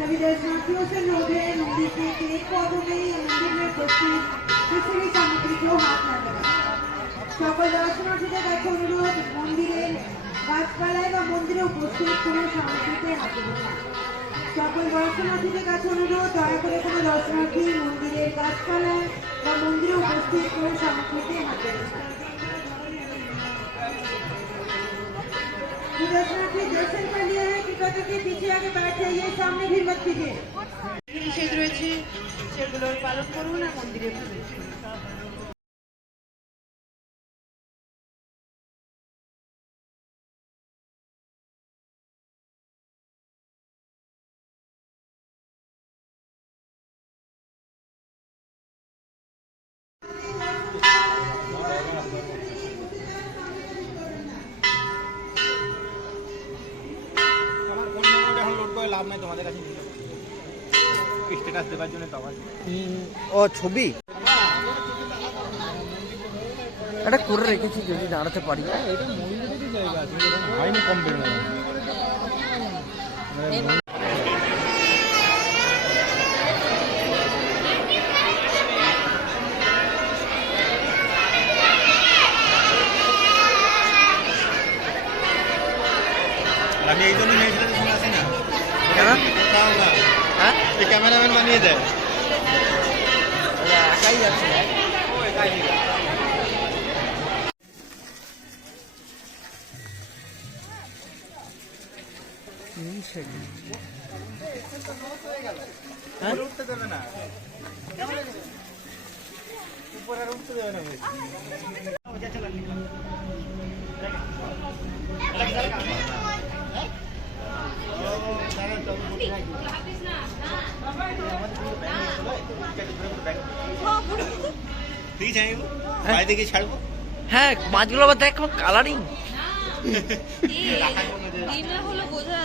सभी दर्शनार्थियों से अनुरोध है मंदिर के एक पौधों में या मंदिर में उपस्थित किसी भी सामग्री को हाथ न लगाएं। সকল দর্শনার্থীদের কাছে অনুরোধ মন্দিরের গাছপালায় বা মন্দিরে উপস্থিত কোনো সামগ্রীতে হাত দেবেন না। সকল দর্শনার্থীদের কাছে অনুরোধ দয়া করে কোনো দর্শনার্থী মন্দিরের গাছপালায় বা মন্দিরে উপস্থিত কোনো সামগ্রীতে হাত দেবেন না। दर्शनार्थी दर्शन कर लिए हैं कृपया करके पीछे आगे बैठ जाइए, सामने भी मत कीजिए। निषेध রয়েছে সেগুলোর পালন করুন আর মন্দিরে প্রবেশ করুন। লাভ নাই তোমাদের কাছে স্ট্যাটাস দেওয়ার জন্য তো আবার ও ছবি এটা করে রেখেছি যদি দাঁড়াতে পারি। এটা মন্দিরেরই জায়গা আছে, হয়নি কমপ্লিট না। আমি এই জন্য মেয়েটার সঙ্গে আসি না কেন? হ্যাঁ, এই ক্যামেরাম্যান বানিয়ে দেয়, একাই যাচ্ছে ও একাই। উঠতে দেবে না, উপরে উঠতে দেবে না। হ্যাঁ, মাছগুলো আবার দেখো কালারিং। হলো বোঝা